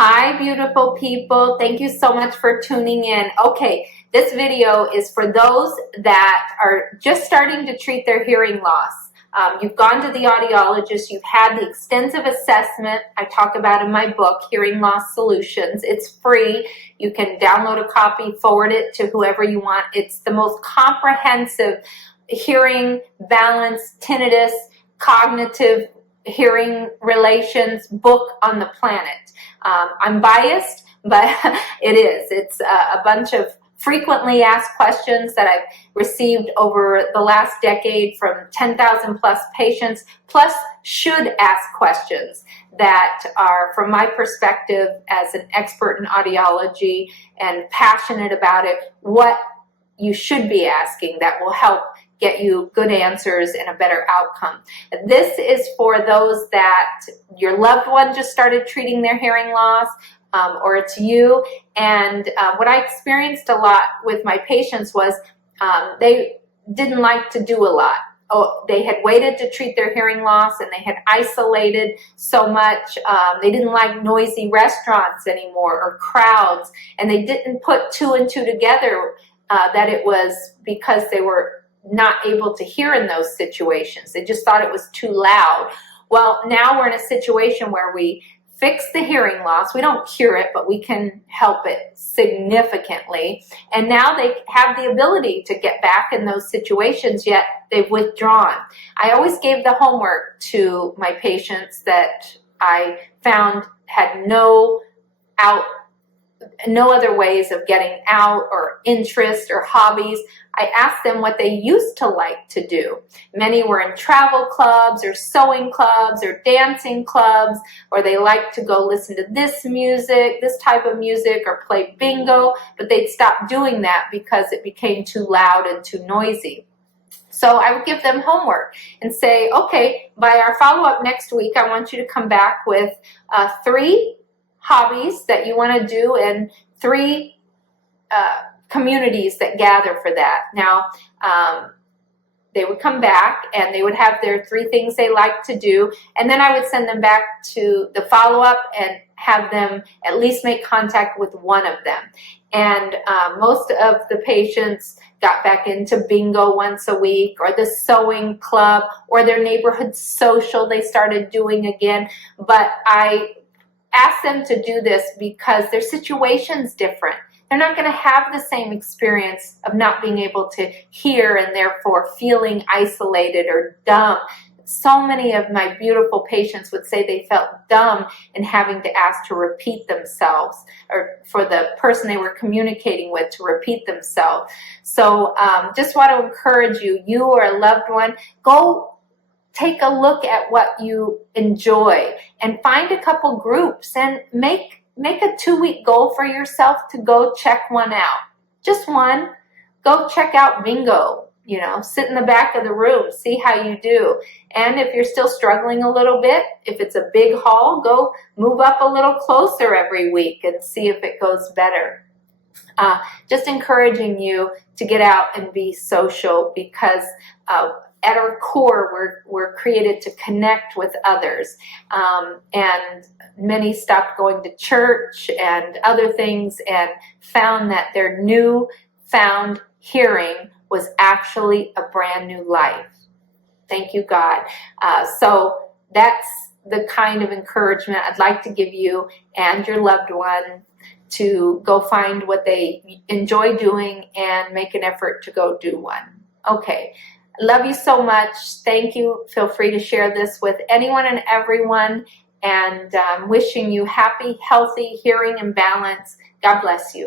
Hi, beautiful people. Thank you so much for tuning in. Okay, this video is for those that are just starting to treat their hearing loss. You've gone to the audiologist, you've had the extensive assessment I talk about in my book, Hearing Loss Solutions. It's free. You can download a copy, forward it to whoever you want. It's the most comprehensive hearing, balance, tinnitus, cognitive hearing relations book on the planet. I'm biased, but it is. It's a bunch of frequently asked questions that I've received over the last decade from 10,000 plus patients, plus should ask questions that are, from my perspective as an expert in audiology and passionate about it, what you should be asking that will help get you good answers and a better outcome. This is for those that your loved one just started treating their hearing loss, or it's you. And what I experienced a lot with my patients was they didn't like to do a lot. Oh, they had waited to treat their hearing loss and they had isolated so much. They didn't like noisy restaurants anymore or crowds, and they didn't put two and two together that it was because they were not able to hear in those situations. They just thought it was too loud. Well, now we're in a situation where we fix the hearing loss. We don't cure it, but we can help it significantly. And now they have the ability to get back in those situations, yet they've withdrawn. I always gave the homework to my patients that I found had no other ways of getting out or interest or hobbies. I asked them what they used to like to do. Many were in travel clubs or sewing clubs or dancing clubs, or they like to go listen to this music, this type of music, or play bingo, but they'd stop doing that because it became too loud and too noisy. So I would give them homework and say, okay, by our follow-up next week, I want you to come back with 3 hobbies that you want to do and 3 communities that gather for that. Now, they would come back and they would have their 3 things they like to do, and then I would send them back to the follow-up and have them at least make contact with one of them. And most of the patients got back into bingo once a week, or the sewing club, or their neighborhood social they started doing again. But I ask them to do this because their situation's different. They're not going to have the same experience of not being able to hear and therefore feeling isolated or dumb. So many of my beautiful patients would say they felt dumb in having to ask to repeat themselves, or for the person they were communicating with to repeat themselves. So just want to encourage you, you or a loved one, go take a look at what you enjoy and find a couple groups and make a 2-week goal for yourself to go check one out. Just one. Go check out bingo. You know, sit in the back of the room, see how you do. And if you're still struggling a little bit, if it's a big hall, go move up a little closer every week and see if it goes better. Just encouraging you to get out and be social, because at our core, we're created to connect with others. And many stopped going to church and other things and found that their newfound hearing was actually a brand new life. Thank you, God. So that's the kind of encouragement I'd like to give you and your loved one, to go find what they enjoy doing and make an effort to go do one. Okay. Love you so much. Thank you. Feel free to share this with anyone and everyone. And wishing you happy, healthy hearing and balance. God bless you.